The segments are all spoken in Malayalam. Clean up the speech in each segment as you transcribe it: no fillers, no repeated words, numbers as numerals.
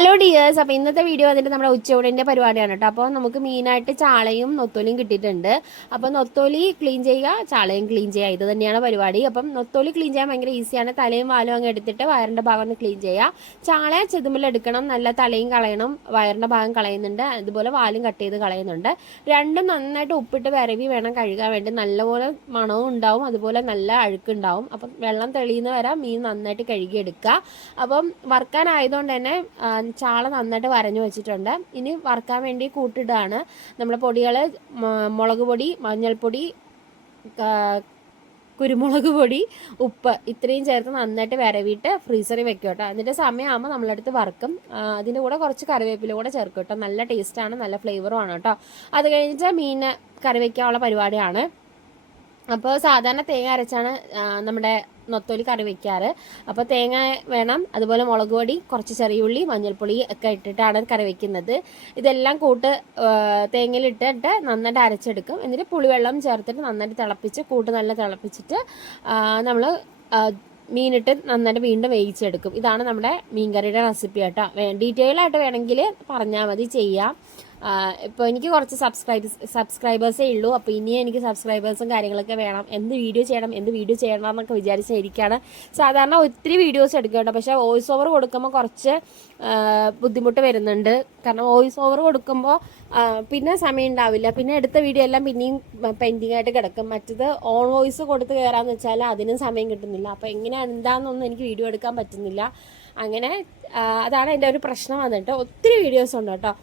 ഹലോ ഡിയേഴ്സ്, അപ്പോൾ ഇന്നത്തെ വീഡിയോ വന്നിട്ട് നമ്മുടെ ഉച്ചയൂടിൻ്റെ പരിപാടിയാണ് കേട്ടോ. അപ്പോൾ നമുക്ക് മീനായിട്ട് ചാളയും നൊത്തോലിയും കിട്ടിയിട്ടുണ്ട്. അപ്പോൾ നൊത്തോലി ക്ലീൻ ചെയ്യുക, ചാളയും ക്ലീൻ ചെയ്യുക, ഇത് തന്നെയാണ് പരിപാടി. അപ്പം നൊത്തോലി ക്ലീൻ ചെയ്യാൻ ഭയങ്കര ഈസിയാണ്. തലയും വാലും അങ്ങ് എടുത്തിട്ട് വയറിൻ്റെ ഭാഗം ഒന്ന് ക്ലീൻ ചെയ്യുക. ചാള ചെതുമ്പിലെടുക്കണം, നല്ല തലയും കളയണം, വയറിൻ്റെ ഭാഗം കളയുന്നുണ്ട്, അതുപോലെ വാലും കട്ട് ചെയ്ത് കളയുന്നുണ്ട്. രണ്ടും നന്നായിട്ട് ഉപ്പിട്ട് വിരവി വേണം കഴുകാൻ വേണ്ടി. നല്ലപോലെ മണവും ഉണ്ടാവും, അതുപോലെ നല്ല അഴുക്കുണ്ടാവും. അപ്പം വെള്ളം തെളിയുന്ന വരെ മീൻ നന്നായിട്ട് കഴുകിയെടുക്കുക. അപ്പം വറുക്കാനായതുകൊണ്ട് തന്നെ ചാള നന്നായിട്ട് വരഞ്ഞു വെച്ചിട്ടുണ്ട്. ഇനി വറുക്കാൻ വേണ്ടി കൂട്ടിടുകയാണ്. നമ്മുടെ പൊടികൾ മുളക് പൊടി, മഞ്ഞൾപ്പൊടി, കുരുമുളക് പൊടി, ഉപ്പ് ഇത്രയും ചേർത്ത് നന്നായിട്ട് വരവിയിട്ട് ഫ്രീസറിൽ വെക്കും കേട്ടോ. എന്നിട്ട് സമയമാകുമ്പോൾ നമ്മളെടുത്ത് വറുക്കും. അതിൻ്റെ കൂടെ കുറച്ച് കറിവേപ്പില കൂടെ ചേർക്കും കേട്ടോ. നല്ല ടേസ്റ്റാണ്, നല്ല ഫ്ലേവറുമാണ് കേട്ടോ. അത് കഴിഞ്ഞിട്ട് മീൻ കറി വയ്ക്കാനുള്ള പരിപാടിയാണ്. അപ്പോൾ സാധാരണ തേങ്ങ അരച്ചാണ് നമ്മുടെ നൊത്തോലി കറി വയ്ക്കാറ്. അപ്പോൾ തേങ്ങ വേണം, അതുപോലെ മുളക് പൊടി, കുറച്ച് ചെറിയ ഉള്ളി, മഞ്ഞൾപ്പൊടി ഒക്കെ ഇട്ടിട്ടാണ് കറി വയ്ക്കുന്നത്. ഇതെല്ലാം കൂട്ട് തേങ്ങയിലിട്ടിട്ട് നന്നായിട്ട് അരച്ചെടുക്കും. എന്നിട്ട് പുളിവെള്ളം ചേർത്തിട്ട് നന്നായിട്ട് തിളപ്പിച്ച് നല്ല തിളപ്പിച്ചിട്ട് നമ്മൾ മീനിട്ട് നന്നായിട്ട് വീണ്ടും വേവിച്ചെടുക്കും. ഇതാണ് നമ്മുടെ മീൻകറിയുടെ റെസിപ്പി കേട്ടോ. ഡീറ്റെയിൽ ആയിട്ട് വേണമെങ്കിൽ പറഞ്ഞാൽ മതി, ചെയ്യാം. ഇപ്പോൾ എനിക്ക് കുറച്ച് സബ്സ്ക്രൈബേഴ്സേ ഉള്ളൂ. അപ്പോൾ ഇനിയും എനിക്ക് സബ്സ്ക്രൈബേഴ്സും കാര്യങ്ങളൊക്കെ വേണം. എന്ത് വീഡിയോ ചെയ്യണം എന്നൊക്കെ വിചാരിച്ചിരിക്കുകയാണ്. സാധാരണ ഒത്തിരി വീഡിയോസ് എടുക്കും കേട്ടോ. പക്ഷേ വോയിസ് ഓവർ കൊടുക്കുമ്പോൾ കുറച്ച് ബുദ്ധിമുട്ട് വരുന്നുണ്ട്. കാരണം വോയിസ് ഓവർ കൊടുക്കുമ്പോൾ പിന്നെ സമയം ഉണ്ടാവില്ല. പിന്നെ എടുത്ത വീഡിയോ എല്ലാം പിന്നെയും പെൻഡിങ് ആയിട്ട് കിടക്കും. മറ്റത് ഓൺ വോയിസ് കൊടുത്ത് കയറാമെന്ന് വെച്ചാൽ അതിനും സമയം കിട്ടുന്നില്ല. അപ്പോൾ എന്താണെന്നൊന്നും എനിക്ക് വീഡിയോ എടുക്കാൻ പറ്റുന്നില്ല. അങ്ങനെ അതാണ് എൻ്റെ ഒരു പ്രശ്നം വന്നിട്ട്. ഒത്തിരി വീഡിയോസ് ഉണ്ട് കേട്ടോ.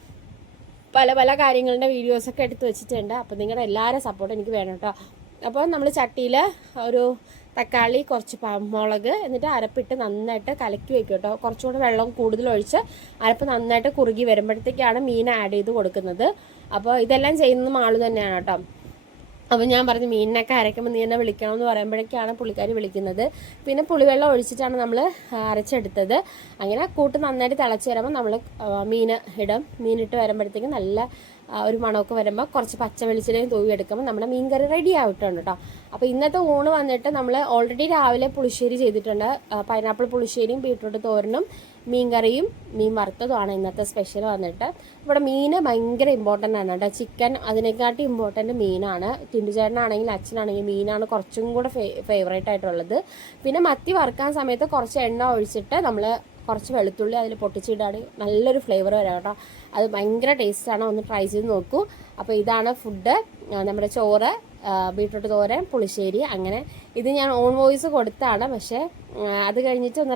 പല കാര്യങ്ങളുടെ വീഡിയോസൊക്കെ എടുത്ത് വെച്ചിട്ടുണ്ട്. അപ്പോൾ നിങ്ങളുടെ എല്ലാവരും സപ്പോർട്ട് എനിക്ക് വേണം കേട്ടോ. അപ്പോൾ നമ്മൾ ചട്ടിയിൽ ഒരു തക്കാളി, കുറച്ച് മുളക്, എന്നിട്ട് അരപ്പിട്ട് നന്നായിട്ട് കലക്കി വയ്ക്കും കേട്ടോ. കുറച്ചുകൂടെ വെള്ളം കൂടുതൽ ഒഴിച്ച് അരപ്പ് നന്നായിട്ട് കുറുകി വരുമ്പോഴത്തേക്കാണ് മീൻ ആഡ് ചെയ്ത് കൊടുക്കുന്നത്. അപ്പോൾ ഇതെല്ലാം ചെയ്യുന്നതും ആൾ തന്നെയാണ് കേട്ടോ. അപ്പോൾ ഞാൻ പറഞ്ഞു മീനിനൊക്കെ അരയ്ക്കുമ്പോൾ നീ എന്നെ വിളിക്കണമെന്ന് പറയുമ്പോഴേക്കാണ് പുള്ളിക്കാരി വിളിക്കുന്നത്. പിന്നെ പുളിവെള്ളം ഒഴിച്ചിട്ടാണ് നമ്മൾ അരച്ചെടുത്തത്. അങ്ങനെ കൂട്ട് നന്നായിട്ട് തിളച്ച് വരുമ്പോൾ നമ്മൾ മീനിട്ട് വരുമ്പോഴത്തേക്കും നല്ല ഒരു മണമൊക്കെ വരുമ്പോൾ കുറച്ച് പച്ച വെളിച്ചെണ്ണയും തൂവി എടുക്കുമ്പോൾ നമ്മുടെ മീൻ കറി റെഡി ആയിട്ടുണ്ട് കേട്ടോ. അപ്പോൾ ഇന്നത്തെ ഊണ് വന്നിട്ട് നമ്മൾ ഓൾറെഡി രാവിലെ പുളിശ്ശേരി ചെയ്തിട്ടുണ്ട്. പൈനാപ്പിൾ പുളിശ്ശേരിയും ബീട്രൂട്ട് തോരനും മീൻ കറിയും മീൻ വറുത്തതുമാണ് ഇന്നത്തെ സ്പെഷ്യൽ വന്നിട്ട്. ഇവിടെ മീൻ ഭയങ്കര ഇമ്പോർട്ടൻ്റ് ആണ് കേട്ടോ. ചിക്കൻ അതിനെക്കാട്ടി ഇമ്പോർട്ടൻ്റ് മീനാണ്. ടിൻഡുചേട്ടനാണെങ്കിലും അച്ഛനാണെങ്കിലും മീനാണ് കുറച്ചും കൂടെ ഫേവറേറ്റ് ആയിട്ടുള്ളത്. പിന്നെ മത്തി വറുക്കാൻ സമയത്ത് കുറച്ച് എണ്ണ ഒഴിച്ചിട്ട് നമ്മൾ കുറച്ച് വെളുത്തുള്ളി അതിൽ പൊട്ടിച്ചിടാണ് നല്ലൊരു ഫ്ലേവർ വരാം കേട്ടോ. അത് ഭയങ്കര ടേസ്റ്റാണ്, ഒന്ന് ട്രൈ ചെയ്ത് നോക്കൂ. അപ്പോൾ ഇതാണ് ഫുഡ്. നമ്മുടെ ചോറ്, ബീട്രൂട്ട് തോരൻ, പുളിശ്ശേരി. അങ്ങനെ ഇത് ഞാൻ ഓൺ വോയിസ് കൊടുത്താണ്. പക്ഷേ അത് കഴിഞ്ഞിട്ട് ഒന്ന്